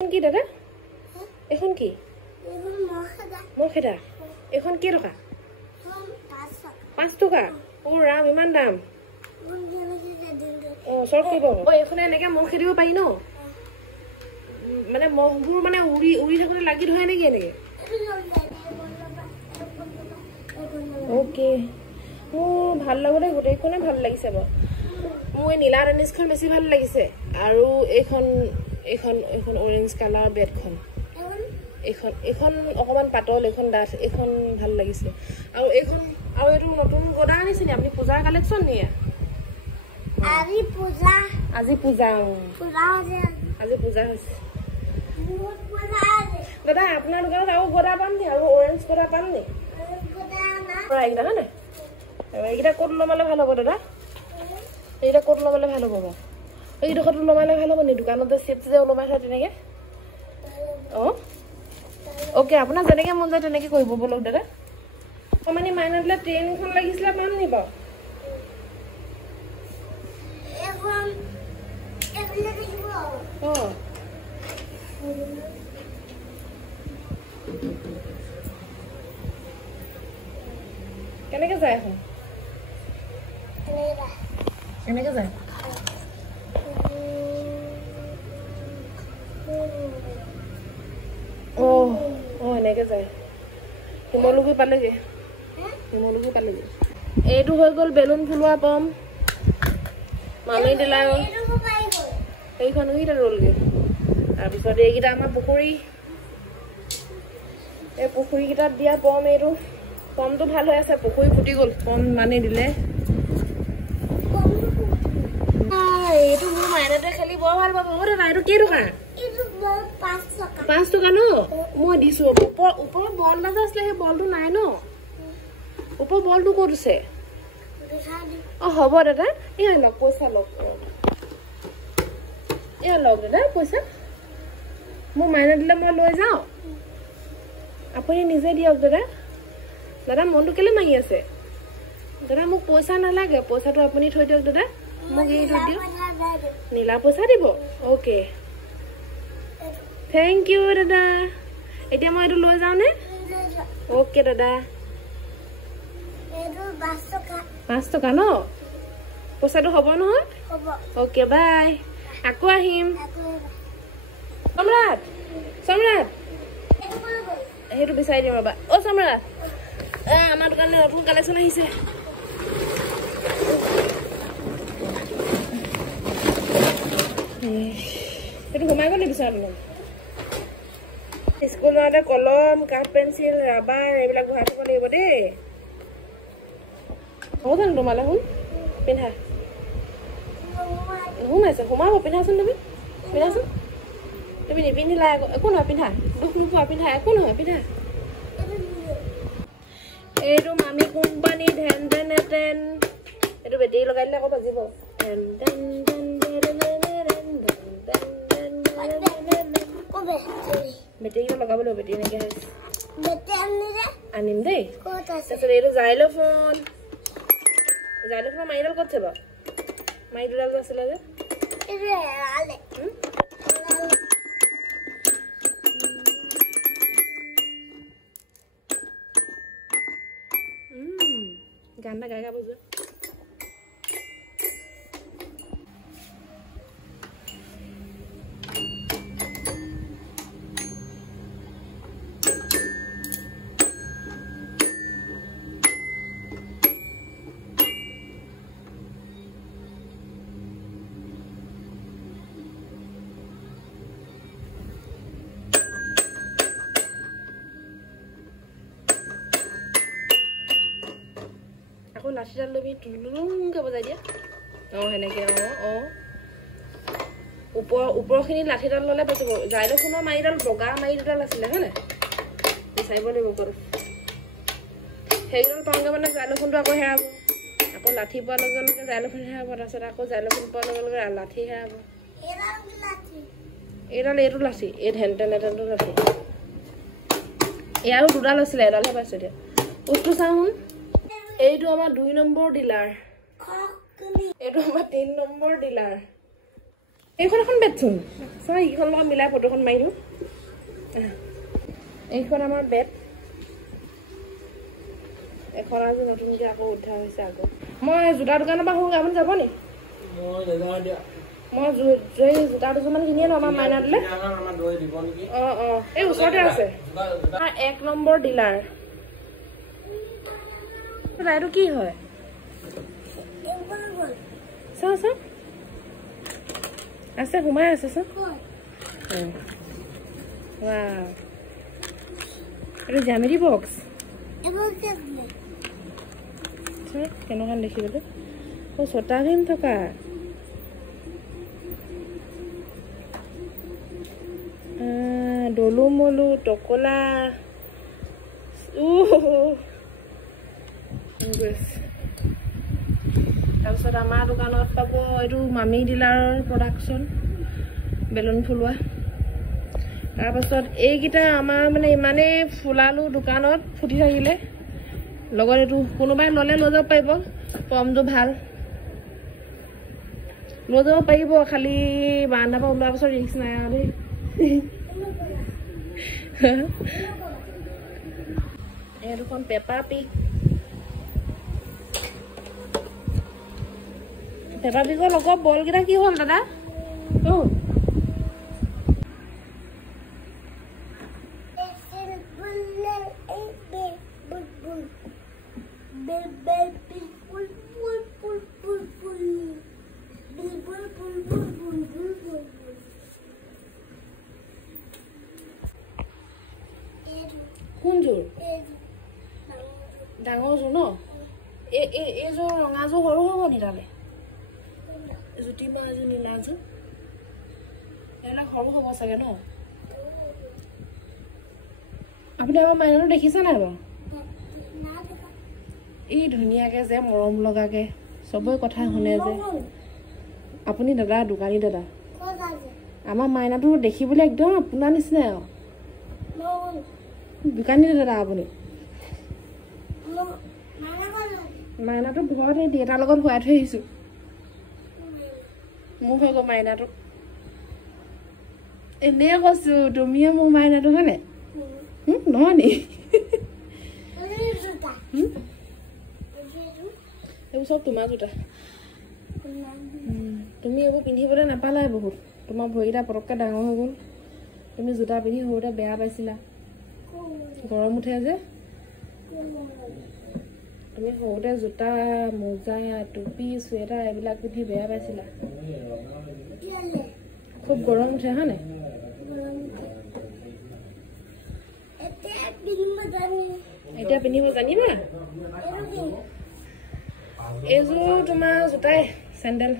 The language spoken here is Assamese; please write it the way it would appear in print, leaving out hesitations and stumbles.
কি দাদা এখন কি মৰখেদা এখন কি টকা 5 টকা ও ৰাম ইমান দাম ও সৰ কৰিব ও এখন এনেকে মৰখে দিব পাৰি ন মানে মহবোৰ মানে উৰি উৰি থাকোতে লাগি ধৰে নেকি এনেকে ওকে ও ভাল লাগলে গোটেইখনে ভাল লাগিছে বাৰু মই নীলা টেনিছখন বেছি ভাল লাগিছে আৰু এইখন এখন এখন অৰেঞ্জ কালাৰ বেডখন এখন অকমান পাতল এখন ডাঠ এখন ভাল লাগিছে আৰু এখন আৰু এটো নতুন গদা আনিছিল আপুনি পূজাৰ কালেকচন নিয়ে আজি পূজা হৈছে দাদা আপোনাৰ দোকানত আৰু গদা পাম নি আৰু অৰেঞ্জ গদা পাম নি এইকেইটা হয় নাই এইকেইটা ক'ত লমালে ভাল হ'ব দাদা এইকেইটা ক'ত লমালে ভাল হ'ব বাৰু এইডোখৰত লমালে ভাল হ'ব নি দোকানতে চিপছ যে ওলমাই থয় তেনেকে ওকে আপোনাৰ যেনেকে মন যায় তেনেকে কৰিব বলক দাদা মানে মাইনাতলে ট্ৰেইনখন লাগিছিলে পাম নি বাৰু কেনেকে যায় এখন কেনেকে যায় এনেকে যায় হিমলুগুৰি পালেগে এইটো হৈ গ'ল বেলুন ফুলোৱা পম মামি দিলা এইখন এইটা ৰলগে তাৰপিছত এইকেইটা আমাৰ পুখুৰী এই পুখুৰীকেইটাত দিয়া পম এইটো পমটো ভাল হৈ আছে পুখুৰী ফুটি গ'ল পম মানি দিলে এইটো মোৰ মাইনাতে খেলি বৰ ভাল পাব ও দাদা এইটো কি টকা 5 টকা ন মই দিছো ওপৰ বল এটা আছিলে সেই বলটো নাই ন ওপৰ বলটো ক'ত আছে হ'ব দাদা এয়া লওক পইচা লওক এয়া লওক দাদা পইচা মোৰ মাইনা দিলে মই লৈ যাওঁ আপুনি নিজে দিয়ক দাদা মনটো কেলে মাগি আছে দাদা মোক পইচা নালাগে পইচাটো আপুনি থৈ দিয়ক দাদা মোক এই থৈ দিয়ক নীলা পইচা দিব ওকে থ্যাংক ইউ দাদা এতিয়া মই এইটো লৈ যাওঁ নে ওকে দাদা 5 টকা ন পইচাটো হ'ব নহয় ওকে বাই আকৌ আহিম সম্ৰাট সেইটো বিচাৰি দিম ৰবা অ সম্ৰাট আমাৰ দোকানে নতুন কালেকচন আহিছে সেইটো ঘুমাই গ'ল বিচাৰিম স্কুলতে কলম কাঠ পেঞ্চিল ৰাবাৰ এইবিলাক ভৰাই থব লাগিব দেই হ'ব জানো তোমালে শুন পিন্ধা নুসুমাইছে সোমাব পিন্ধাচোন তুমি নিপিন্ধিলা একো নহয় পিন্ধা দুখ নোপোৱা পিন্ধা একো নহয় পিন্ধা এইটো মামি কোম্পানী ধেন এইটো বেটেৰী লগাই দিলে আকৌ বাজিব বেটেৰীটো লগাব লাগিব বেটেৰী এনেকে আনিম দেই তাৰপিছত এইটো জাইলোফোন মাৰিডাল ক'ত আছে বাৰু মাৰিডাল আছিলে যে গান এটা গাই গাব যোৱা আকৌ লাঠিডাল লবি টুলুংকে বজাই দিয়া সেনেকে ওপৰখিনি লাঠিডাল ল'লে বাজিব জাইলোফোনৰ মাৰিডাল বগা মাৰিডাল আছিলে হয় নাই বিচাৰিব লাগিব ক'ত সেইডাল পাওঁগে মানে জাইলোফোনটো আকৌ হেৰাব আকৌ লাঠি পোৱাৰ লগে লগে জাইলোফোন হেৰাব তাৰপিছত আকৌ জাইলোফোন পোৱাৰ লগে লগে লাঠি হেৰাব এইটো লাঠি এই হেনটেনটো লাঠি এয়াৰো দুডাল আছিলে এডালহে পাইছো এতিয়া বস্তু চাওঁ এইটো আমাৰ 2 নম্বৰ ডিলাৰ এইটো আমাৰ 3 নম্বৰ ডিলাৰ এইখন এখন বেড চোন চাই এইখন লগত মিলাই ফটোখন মাৰি দিওঁ এইখন আমাৰ বেড এখন আজি নতুনকৈ আকৌ উদ্ধাৰ হৈছে আকৌ মই জোতা দোকানৰ পৰা আহোঁ আপুনি যাব নি মই জোতা দুযোৰমান কিনিয়ে লওঁ আমাৰ মাইনাটোলৈ অঁ অঁ এই ওচৰতে আছে 1 নম্বৰ ডিলাৰ এইটো কি হয় চাওঁ চাওঁ আছে সোমাই আছে চাওঁ এইটো জ্যামিতি বক্স কেনেকুৱা দেখিবলৈ ছটা ভীম থকা ডলু মলু টকলা তাৰপিছত আমাৰ দোকানত পাব এইটো মামী ডিলাৰৰ প্ৰডাকশ্যন বেলুন ফুলোৱা তাৰপাছত এইকেইটা আমাৰ মানে ইমানেই ফুলালো দোকানত ফুটি থাকিলে লগত এইটো কোনোবাই ল'লে লৈ যাব পাৰিব পমটো ভাল লৈ যাব পাৰিব খালি বাৰান্দাৰ পৰা ওলোৱাৰ পাছত ৰিস্ক নাই আৰু দেই এই দুখন পেপা পিক লগত বলকেইটা কি হ'ল দাদা কোনযোৰ ডাঙৰযোৰ ন এইযোৰ ৰঙাযোৰ সৰু হ'ব নি তালে জ্যোতি মাযোৰ নীলাযোৰ এইবিলাক সৰু হ'ব চাগে ন আপুনি আমাৰ মাইনাটো দেখিছে নাই বাৰু এই ধুনীয়াকৈ যে মৰম লগাকৈ চবৰে কথা শুনে যে আপুনি দাদা দোকানী দাদা আমাৰ মাইনাটো দেখিবলৈ একদম আপোনাৰ নিচিনাই আৰু দোকানী দাদা আপুনি মাইনাটো ঘৰত এই দেউতাৰ লগত শুৱাই থৈ আহিছোঁ মোৰ হৈ গ'ল মাইনাটো এনেই কৈছোঁ তুমিয়ে মোৰ মাইনাটো হয়নে নহয় নি এইবোৰ চব তোমাৰ জোতা তুমি এইবোৰ পিন্ধিবলৈ নাপালাই বহুত তোমাৰ ভৰিকেইটা পটককৈ ডাঙৰ হৈ গ'ল তুমি জোতা পিন্ধি সৰুতে বেয়া পাইছিলা গৰম উঠে যে তুমি সৰুতে জোতা মোজা টুপি চুৱেটাৰ এইবিলাক পিন্ধি বেয়া পাইছিলা খুব গৰম উঠে হয় নাই এতিয়া পিন্ধিব জানিবা এইযোৰ তোমাৰ জোতাই চেণ্ডেল